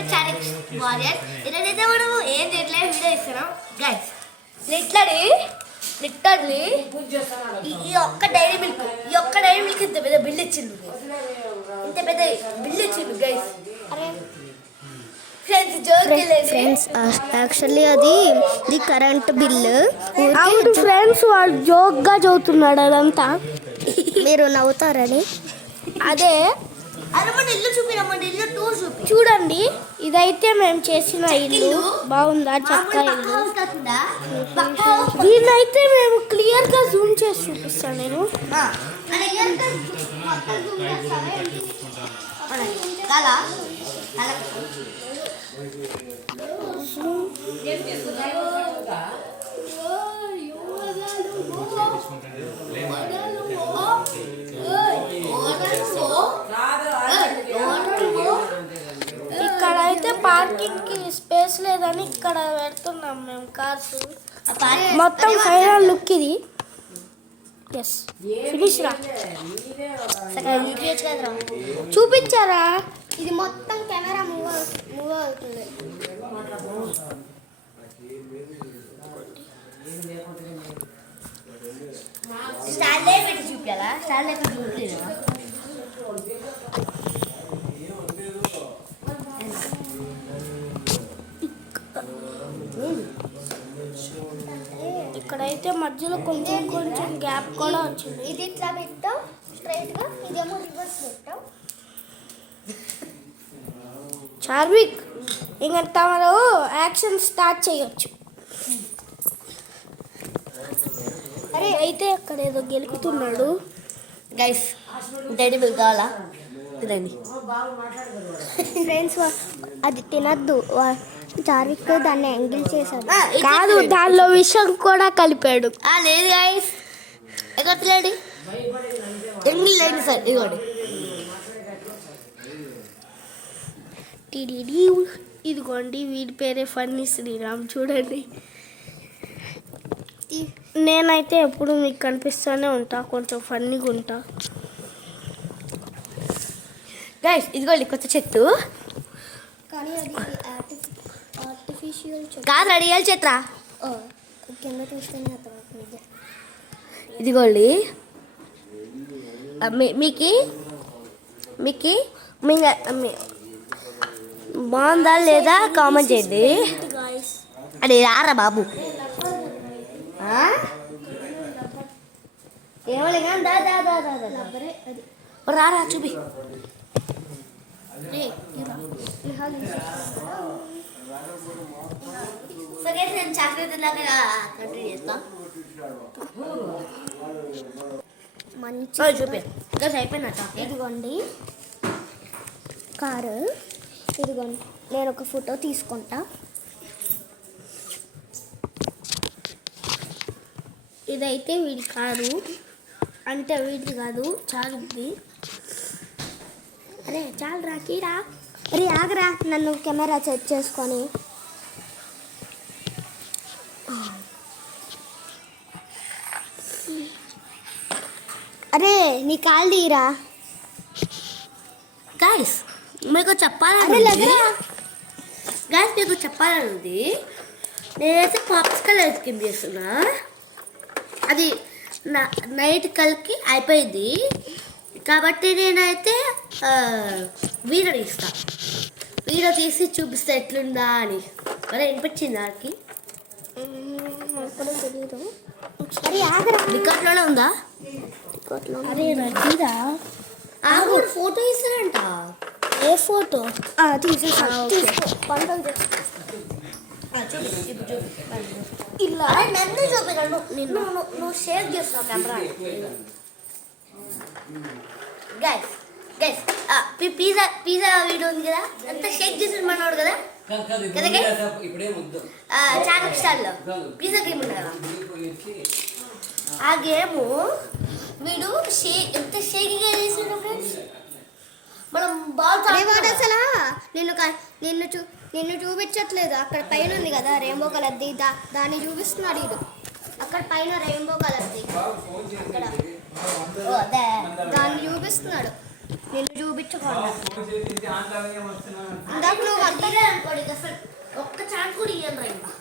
To challenge warrior. ఈరోజైతే మనం ఏం చేయట్లేదు, వీడియో ఇస్తున్నాం గైస్. లిటర్లీ ఈ ఒక్క డైరీ మిల్క్ ఇంత పెద్ద బిల్ ఇచ్చిండు, గైస్. ఫ్రెండ్స్ యాక్చువల్లీ అది కరెంట్ బిల్లు. అవును ఫ్రెండ్స్, వాడు జోక్గా చదువుతున్నాడు అదంతా. మీరు నవ్వుతారని అదే ఇల్లు చూపి చూడండి. ఇదైతే మేము చేసిన ఇల్లు బాగుందా, చక్క ఇల్లు. దీన్నైతే మేము క్లియర్గా జూమ్ చేసి చూపిస్తాను నేను. ఇక్కడైతే పార్కింగ్ కి స్పేస్ లేదని ఇక్కడ పెడుతున్నాం మేము కార్స్. మొత్తం ఫైనల్ లుక్ ఇది. ఎస్ ఫినిష్ రా. చూపించారా? ఇది మొత్తం కెమెరా మూవ్ అవుతుంది. స్టాండ్ పెట్టి చూపించాలా? స్టాండ్ పెట్టి చూపించలేదా? ఇక్కడైతే మధ్యలో కొంచెం గ్యాప్ కూడా వచ్చింది. ఇది ఇట్లా పెట్టాం స్ట్రైట్ గా, ఇదేమో రివర్స్ పెట్టాం. చార్విక్ ఇంకా తమరు యాక్షన్ స్టార్ట్ చేయొచ్చు. అరే అయితే అక్కడ ఏదో గెలుపుతున్నాడు గైస్. డైరీ మిల్క్ కావాలా? తినండి ఫ్రెండ్స్. అది తినద్దు, చార్విక్ దాన్ని ఎంగిల్ చేశాడు. కాదు, దానిలో విషం కూడా కలిపాడు. లేదు గైస్, ఎక్కడ తినండి. ఎంగిల్ లేదు సార్, ఇదిగోండి. ఇదిగోండి, వీడి పేరే ఫన్నీ శ్రీరామ్. చూడండి, నేనైతే ఎప్పుడు మీకు కనిపిస్తూనే ఉంటా, కొంచెం ఫన్నీగా ఉంటా. గైస్ ఇదిగోండి కొత్త చెట్టు. కానీ అది ఆర్టిఫిషియల్ కాదు, రియల్ చెట్రా. కింద తీసుకుని అతను. ఇదిగోండి మీకు బాగుందా లేదా కామెంట్ చేయండి. అదే రారా బాబు, ఏమలే కానీ రారా చూపి. సరే నేను చాక్లెట్ కంటిన్యూ చేస్తాను. మంచి చూపి అయిపోయినా చాక్లెట్. ఇదిగోండి కారు. ఇదిగోండి, నేను ఒక ఫోటో తీసుకుంటా. ఇదైతే వీడి కారు, అంటే వీడి కాదు, చాలుద్ది. అరే చాలు రాకీరా. అరే ఆగరా, నన్ను కెమెరా సెట్ చేసుకొని. అరే నీ కాల్ తీరా. గైస్ మీకు చెప్పాలనుంది. నేనైతే పాప్సికల్ ఐస్ క్రీమ్ చేస్తున్నా. అది నైట్ కలికి అయిపోయింది కాబట్టి నేనైతే వీడియో తీసి చూపిస్తా ఎట్లుందా అని. మరి వినిపించింది నాకు. తెలియదు. అరే ఆగరా, రికార్డులోనే ఉందా? అరే రద్దీరా. ఆగు, ఫోటో ఇస్తారంట. ఏ ఫోటో? తీసేసా. ఇలా నన్ను చూపించాను. నువ్వు షేర్ చేస్తున్నావు కెమెరా. గైస్ పిజ్జా వీడియో ఉంది కదా, అంతా షేక్ చేసి మనోడు కదా చాట్ స్టార్లో పిజ్జా గేమ్ ఉంది కదా, ఆ గేమ్ వీడు ఎంత షేకింగ్గా చేసాడు ఫ్రెండ్స్. మనం బాగా అసలు నిన్ను చూపించట్లేదు. అక్కడ పైన ఉంది కదా రెయిన్బో కలర్ది, దాన్ని చూపిస్తున్నాడు ఇది. అక్కడ పైన రెయిన్బో కలర్ది అక్కడ దాన్ని చూపిస్తున్నాడు. నిన్ను చూపించకుండా ఇందాక నువ్వు మీరే అనుకోండి ఇక అసలు ఒక్క ఛాన్స్ కూడా ఇవ్వండి రా ఇంకా.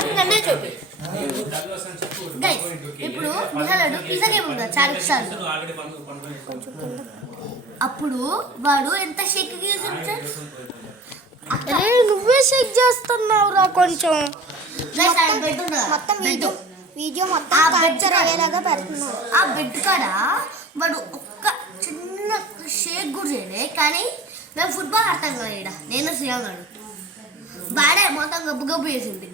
అది నన్నే చూపి గైస్. ఇప్పుడు నిహాలుడు పిజ్జా గేమ్ ఉందా చార్జ్ సార్లు, అప్పుడు వాడు ఎంత షేక్ అరే నువ్వే చెక్ చేస్తున్నావురా కొంచెం. మొత్తం వీడియో మొత్తం క్యాప్చర్ అయ్యేలాగా పెడుతున్నాడు. ఆ బెడ్ కాడ వాడు ఒక్క చిన్న షేక్ కూడా చేయలే, కానీ మేము ఫుట్బాల్ ఆడతాం కదా ఇక్కడ, నేను శ్రీయాంగాడు వాడే మొత్తం గబ్బు గబ్బు చేసింది.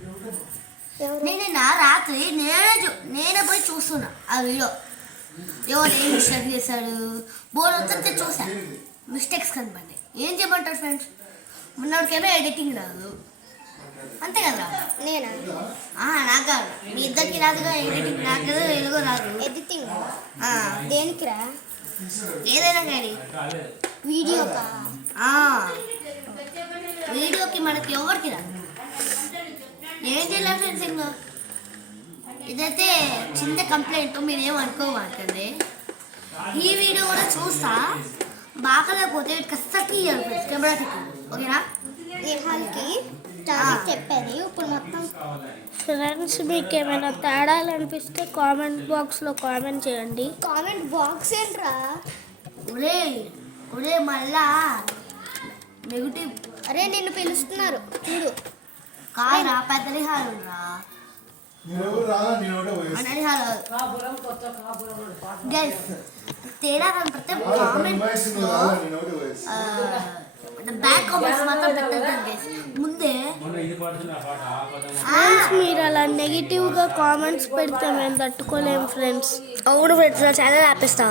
నేను రాత్రి నేనే పోయి చూస్తున్నా ఆ వీడియో, ఎవరు ఏం మిస్టేక్ చేశాడు బోర్ వస్తే చూసా, మిస్టేక్స్ కనపడ్డాయి. ఏం చేయమంటారు ఫ్రెండ్స్, మొన్నటికేమో ఎడిటింగ్ రాదు అంతే కదా. నేనా నాకు కాదు, మీ ఇద్దరికి రాదుగా ఎడిటింగ్, నాకు కదా ఎలుగో రాదు ఎడిటింగ్ దేనికిరా? ఏదైనా కానీ వీడియోకా? వీడియోకి మనకి ఎవరికి రాదు. ఏం చేయలేదు ఫ్రెండ్స్ ఇంకా. ఇదైతే చిన్న కంప్లైంట్, మీరేం అనుకోమాకండి. ఈ వీడియో కూడా చూస్తా, బాగలేకపోతే కష్టకి ఇవ్వాలి ఫ్రెండ్స్, కెమెరా తిప్పు ఓకేనా. నిహాల్కి టాపిక్ చెప్పేది ఇప్పుడు మొత్తం. ఫ్రెండ్స్ మీకు ఏమైనా తేడాలు అనిపిస్తే కామెంట్ బాక్స్లో కామెంట్ చేయండి. కామెంట్ బాక్స్ ఏంట్రా? ఒరే ఒరే మళ్ళా నెగిటివ్. అరే నిన్ను పిలుస్తున్నారు చూడు. కాదురా పెద్ద హాలు రా, గైస్ తేడా కనపడితే కామెంట్ బ్యాక్ కామెంట్స్ మాత్రం పెట్టండి గైస్ ముందే. ఫ్రెండ్స్ మీరు అలా నెగిటివ్గా కామెంట్స్ పెడితే మేము తట్టుకోలేము ఫ్రెండ్స్. అవును ఫ్రెండ్స్, ఛానల్ ఆపేస్తా.